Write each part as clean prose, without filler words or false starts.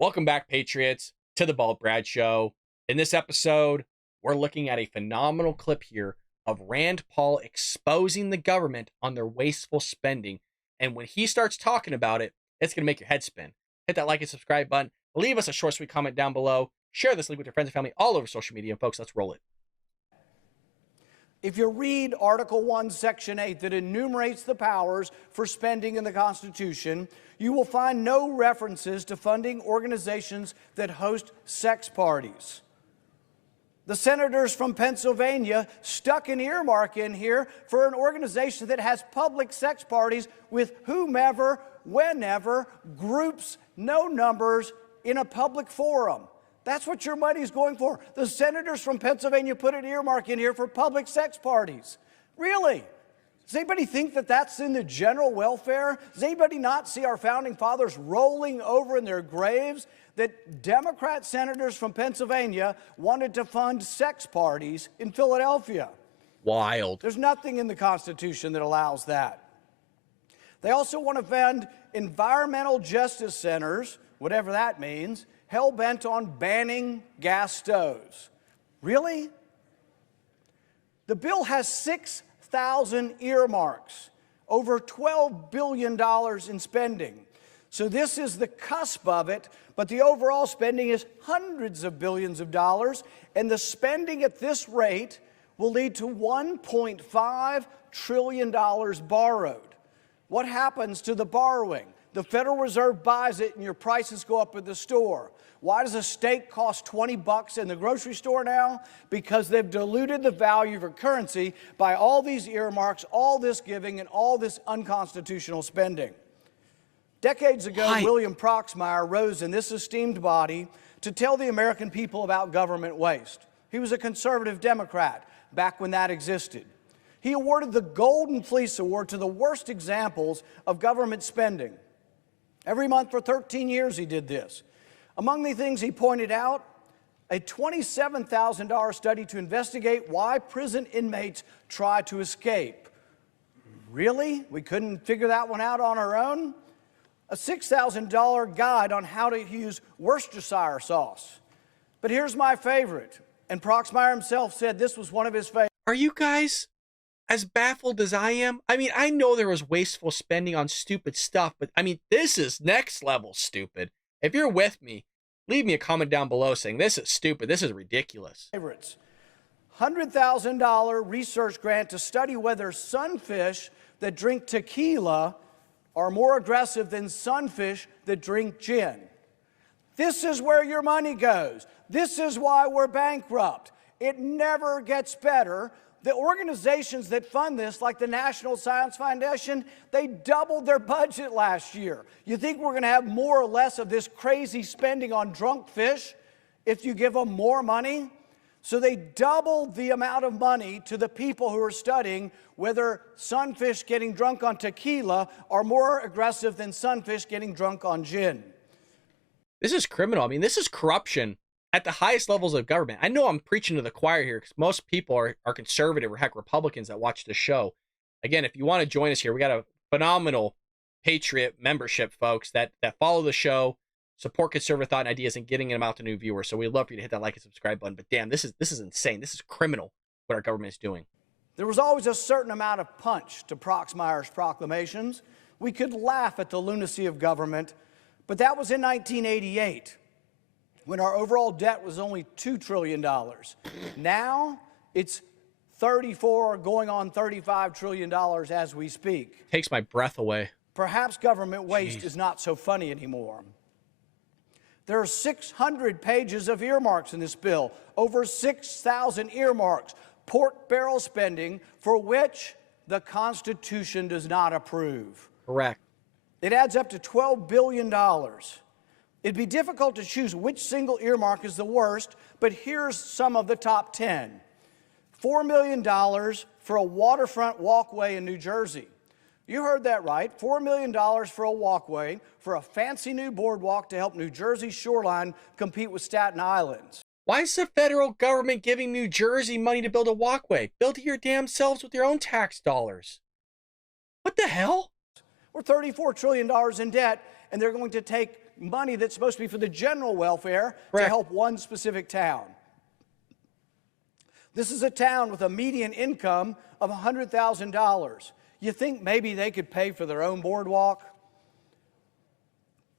Welcome back, Patriots, to the Bald Brad Show. In this episode, we're looking at a phenomenal clip here of Rand Paul exposing the government on their wasteful spending. And when he starts talking about it, it's going to make your head spin. Hit that like and subscribe button. Leave us a short, sweet comment down below. Share this link with your friends and family all over social media. And folks, let's roll it. If you read Article 1, Section 8, that enumerates the powers for spending in the Constitution, you will find no references to funding organizations that host sex parties. The senators from Pennsylvania stuck an earmark in here for an organization that has public sex parties with whomever, whenever, groups, no numbers, in a public forum. That's what your money's going for. The senators from Pennsylvania put an earmark in here for public sex parties. Really? Does anybody think that that's in the general welfare? Does anybody not see our founding fathers rolling over in their graves that Democrat senators from Pennsylvania wanted to fund sex parties in Philadelphia? Wild. There's nothing in the Constitution that allows that. They also want to fund environmental justice centers, whatever that means, hell-bent on banning gas stoves. Really? The bill has 6,000 earmarks, over $12 billion in spending. So this is the cusp of it, but the overall spending is hundreds of billions of dollars, and the spending at this rate will lead to $1.5 trillion borrowed. What happens to the borrowing? The Federal Reserve buys it and your prices go up at the store. Why does a steak cost 20 bucks in the grocery store now? Because they've diluted the value of your currency by all these earmarks, all this giving, and all this unconstitutional spending. Decades ago, William Proxmire rose in this esteemed body to tell the American people about government waste. He was a conservative Democrat back when that existed. He awarded the Golden Fleece Award to the worst examples of government spending. Every month for 13 years he did this. Among the things he pointed out, a $27,000 study to investigate why prison inmates try to escape. Really? We couldn't figure that one out on our own? A $6,000 guide on how to use Worcestershire sauce. But here's my favorite, and Proxmire himself said this was one of his favorites. Are you guys as baffled as I am? I mean, I know there was wasteful spending on stupid stuff, but I mean, this is next level stupid. If you're with me, leave me a comment down below saying this is stupid, this is ridiculous. $100,000 research grant to study whether sunfish that drink tequila are more aggressive than sunfish that drink gin. This is where your money goes. This is why we're bankrupt. It never gets better. The organizations that fund this, like the National Science Foundation, they doubled their budget last year. You think we're going to have more or less of this crazy spending on drunk fish if you give them more money? So they doubled the amount of money to the people who are studying whether sunfish getting drunk on tequila are more aggressive than sunfish getting drunk on gin. This is criminal. I mean, this is corruption at the highest levels of government. I know I'm preaching to the choir here because most people are conservative or heck Republicans that watch this show. Again, if you want to join us here, we got a phenomenal Patriot membership, folks, that follow the show, support conservative thought and ideas, and getting them out to new viewers. So we'd love for you to hit that like and subscribe button. But damn, this is insane. This is criminal what our government is doing. There was always a certain amount of punch to Proxmire's proclamations. We could laugh at the lunacy of government, but that was in 1988. When our overall debt was only $2 trillion. Now, it's 34 going on $35 trillion as we speak. Takes my breath away. Perhaps government waste is not so funny anymore. There are 600 pages of earmarks in this bill, over 6,000 earmarks, pork barrel spending for which the Constitution does not approve. Correct. It adds up to $12 billion. It'd be difficult to choose which single earmark is the worst, but here's some of the top 10. $4 million for a waterfront walkway in New Jersey. You heard that right, $4 million for a walkway, for a fancy new boardwalk to help New Jersey's shoreline compete with Staten Island's. Why is the federal government giving New Jersey money to build a walkway? Build it your damn selves with your own tax dollars. What the hell? We're $34 trillion in debt, and they're going to take money that's supposed to be for the general welfare to Correct. help one specific town. This is a town with a median income of $100,000. You think maybe they could pay for their own boardwalk?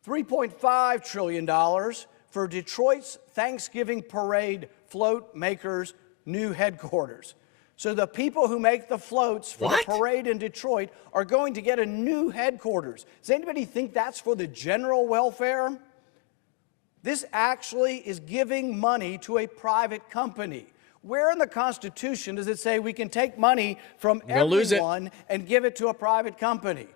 $3.5 trillion for Detroit's Thanksgiving Parade float makers' new headquarters. So the people who make the floats for the parade in Detroit are going to get a new headquarters. Does anybody think that's for the general welfare? This actually is giving money to a private company. Where in the Constitution does it say we can take money from everyone and give it to a private company?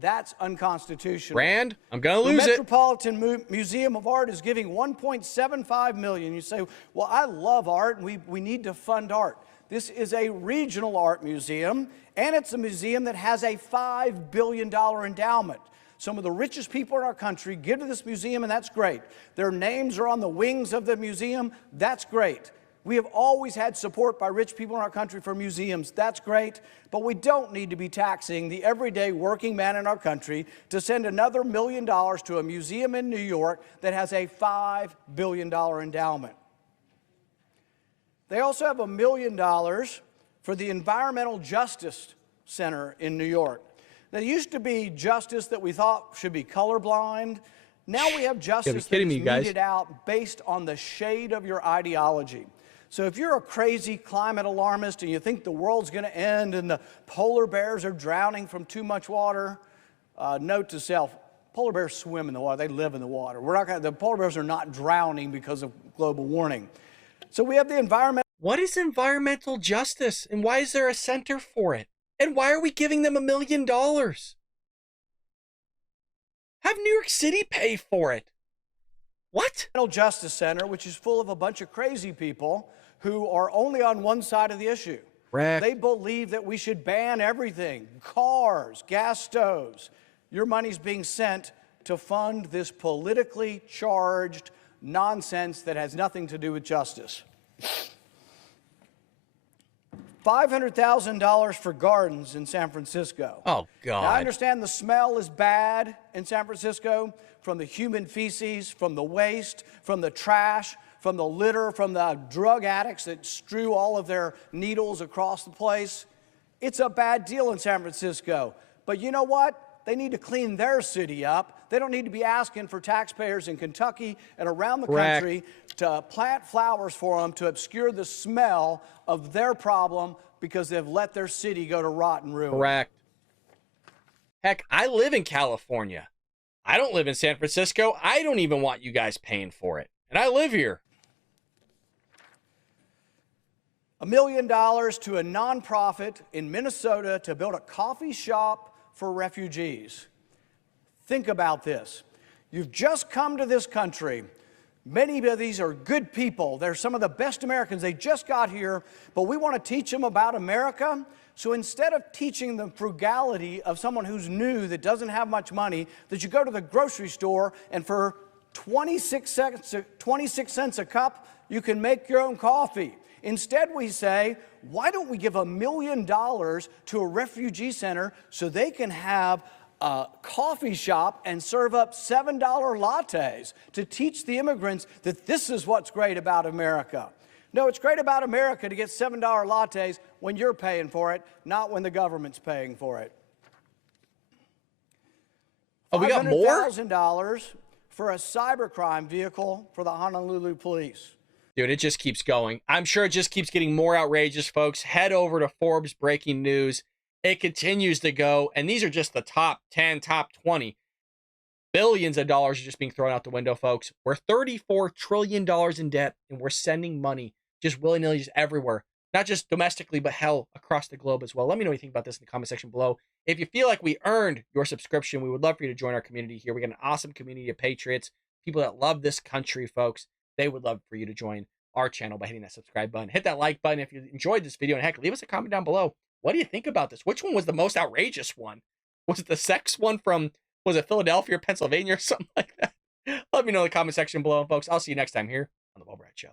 That's unconstitutional. Rand, I'm going to lose it. The Metropolitan Museum of Art is giving $1.75 million. You say, well, I love art, and we need to fund art. This is a regional art museum, and it's a museum that has a $5 billion endowment. Some of the richest people in our country give to this museum, and that's great. Their names are on the wings of the museum. That's great. We have always had support by rich people in our country for museums. That's great, but we don't need to be taxing the everyday working man in our country to send another $1 million to a museum in New York that has a $5 billion endowment. They also have $1 million for the Environmental Justice Center in New York. Now, it used to be justice that we thought should be colorblind. Now we have justice that is meted out based on the shade of your ideology. So if you're a crazy climate alarmist and you think the world's going to end and the polar bears are drowning from too much water, note to self, polar bears swim in the water. They live in the water. The polar bears are not drowning because of global warming. So we have the environment. What is environmental justice, and why is there a center for it? And why are we giving them $1 million? Have New York City pay for it. What? Justice Center, which is full of a bunch of crazy people who are only on one side of the issue. Correct. They believe that we should ban everything, cars, gas stoves. Your money's being sent to fund this politically charged nonsense that has nothing to do with justice. $500,000 for gardens in San Francisco. Oh, God. Now, I understand the smell is bad in San Francisco from the human feces, from the waste, from the trash, from the litter, from the drug addicts that strew all of their needles across the place. It's a bad deal in San Francisco. But you know what? They need to clean their city up. They don't need to be asking for taxpayers in Kentucky and around the country to plant flowers for them to obscure the smell of their problem because they've let their city go to rot and ruin. Correct. Heck, I live in California. I don't live in San Francisco. I don't even want you guys paying for it. And I live here. $1 million to a nonprofit in Minnesota to build a coffee shop for refugees. Think about this. You've just come to this country. Many of these are good people. They're some of the best Americans. They just got here, but we want to teach them about America. So instead of teaching them frugality of someone who's new that doesn't have much money, that you go to the grocery store and for 26 cents a cup, you can make your own coffee. Instead, we say, why don't we give $1 million to a refugee center so they can have a coffee shop and serve up $7 lattes to teach the immigrants that this is what's great about America. No, it's great about America to get $7 lattes when you're paying for it, not when the government's paying for it. Oh, we got more? $500,000 for a cybercrime vehicle for the Honolulu police. Dude, it just keeps going. I'm sure it just keeps getting more outrageous, folks. Head over to Forbes Breaking News. It continues to go, and these are just the top 10, top 20. Billions of dollars are just being thrown out the window, folks. We're $34 trillion in debt, and we're sending money just willy-nilly just everywhere. Not just domestically, but hell, across the globe as well. Let me know what you think about this in the comment section below. If you feel like we earned your subscription, we would love for you to join our community here. We got an awesome community of patriots, people that love this country, folks. They would love for you to join our channel by hitting that subscribe button. Hit that like button if you enjoyed this video, and heck, leave us a comment down below. What do you think about this? Which one was the most outrageous one? Was it the sex one from, was it Philadelphia or Pennsylvania or something like that? Let me know in the comment section below, folks. I'll see you next time here on The Bo Brad Show.